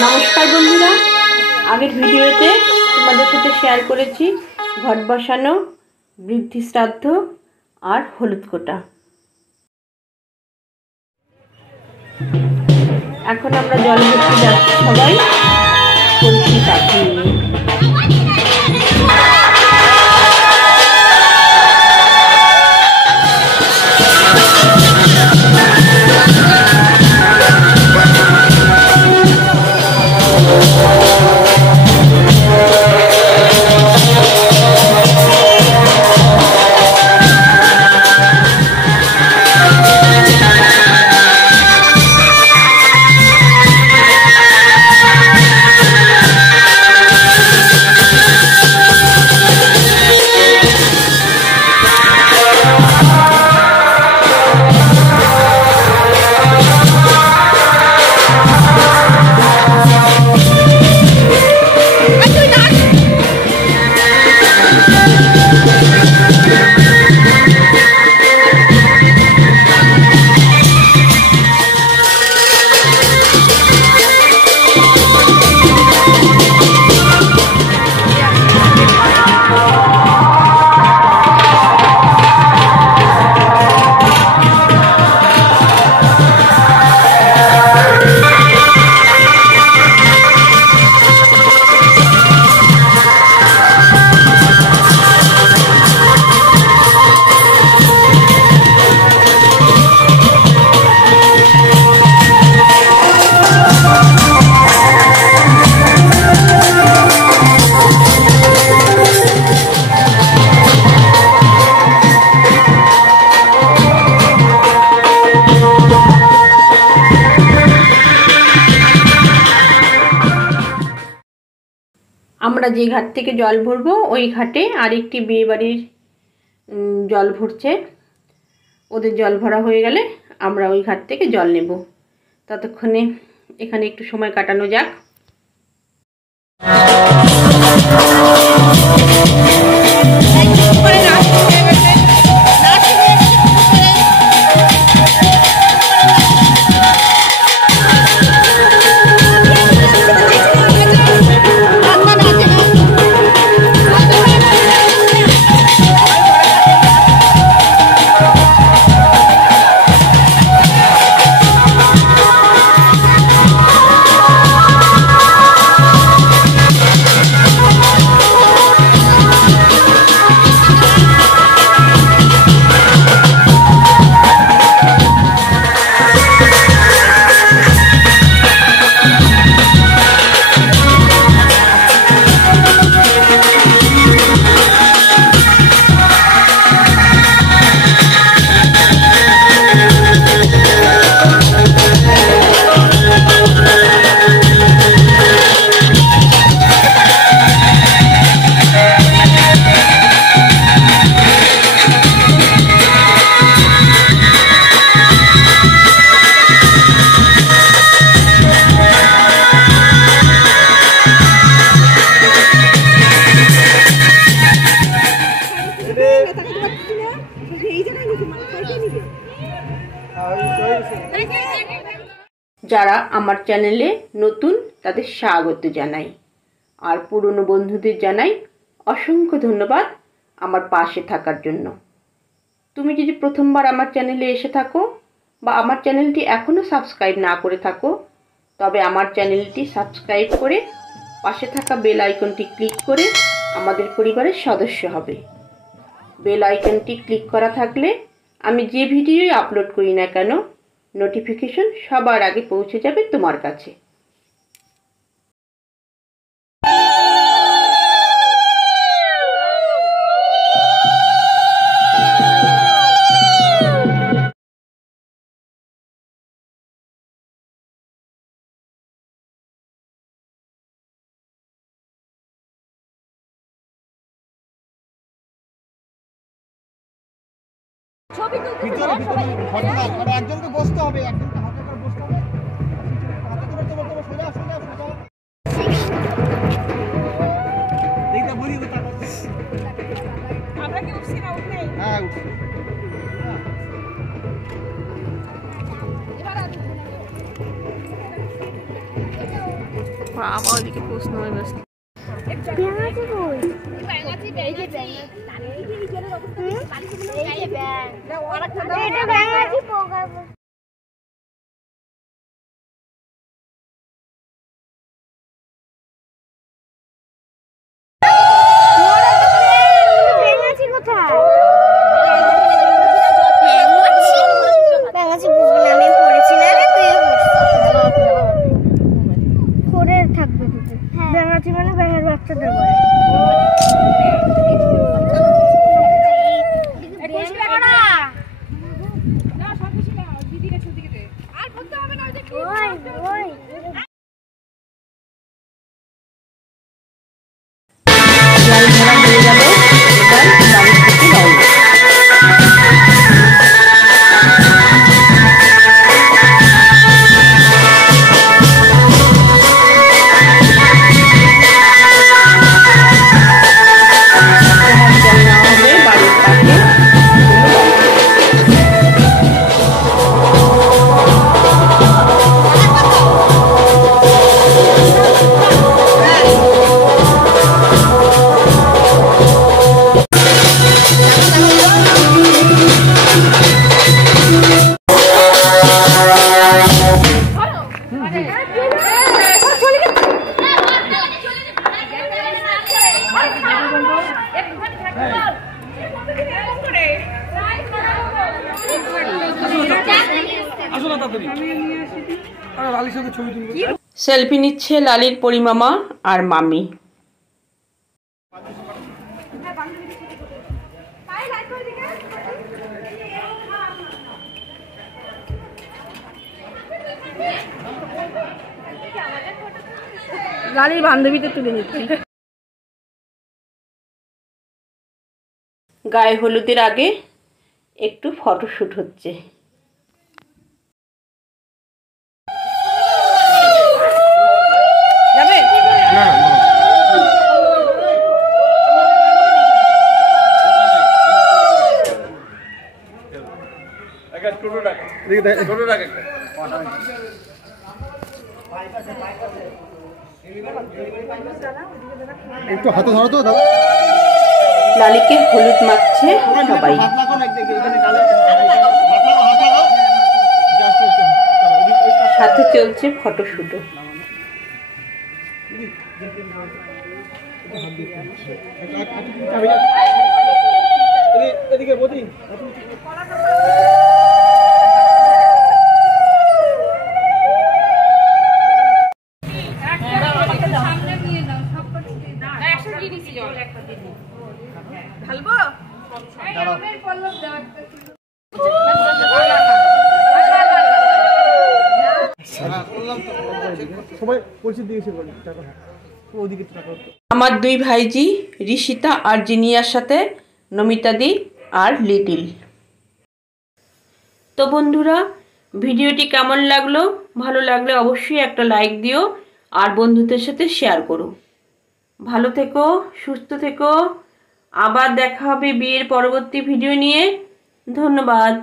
নমস্কার বন্ধুরা, আগের ভিডিওতে তোমাদের সাথে শেয়ার করেছি ঘট বসানো, বৃদ্ধি শ্রাদ্ধ আর হলুদ কোটা। এখন আমরা জল ভরতে যাচ্ছি সবাই কলসি কাঠি নিয়ে। আমরা যে ঘাট থেকে জল ভরবো ওই ঘাটে আরেকটি বিয়ে বাড়ির জল ভরছে। ওদের জল ভরা হয়ে গেলে আমরা ওই ঘাট থেকে জল নেব। ততক্ষণে এখানে একটু সময় কাটানো যাক। যারা আমার চ্যানেলে নতুন তাদের স্বাগত জানাই, আর পুরনো বন্ধুদের জানাই অসংখ্য ধন্যবাদ আমার পাশে থাকার জন্য। তুমি যদি প্রথমবার আমার চ্যানেলে এসে থাকো বা আমার চ্যানেলটি এখনও সাবস্ক্রাইব না করে থাকো, তবে আমার চ্যানেলটি সাবস্ক্রাইব করে পাশে থাকা বেল আইকনটি ক্লিক করে আমাদের পরিবারের সদস্য হবে। বেল আইকনটি ক্লিক করা থাকলে আমি যে ভিডিওই আপলোড করি না কেন নোটিফিকেশন সবার আগে পৌঁছে যাবে তোমার কাছে। একজনকে বসতে হবে, একজনকে হাতে করে বসতে হবে, হাতে করে তোমার সোজা সোজা সোজা এইটা বলি তো আমরা কি উঠছি না? উঠলে হ্যাঁ উঠছি। এবার বাবা ওদিকে প্রশ্ন হয়ে ব্যস্ত। সেলফি নিচ্ছে লালির পরিমামা আর মামি। লালির বান্ধবীতে তুলে নিচ্ছি। গায়ে হলুদের আগে একটু ফটোশুট হচ্ছে। একটু হাতে ধরো তো দাদা। লালিকে হলুদ মাখছে সবাই। সাথে চলছে ফটোশুটও। এদিকে বদি আমার দুই ভাইজি ঋষিতা আর জিনিয়ার সাথে নমিতাদি আর লিটিল। তো বন্ধুরা, ভিডিওটি কেমন লাগলো? ভালো লাগলে অবশ্যই একটা লাইক দিও আর বন্ধুদের সাথে শেয়ার করো। ভালো থেকো, সুস্থ থেকো। আবার দেখা হবে বিয়ের পরবর্তী ভিডিও নিয়ে। ধন্যবাদ।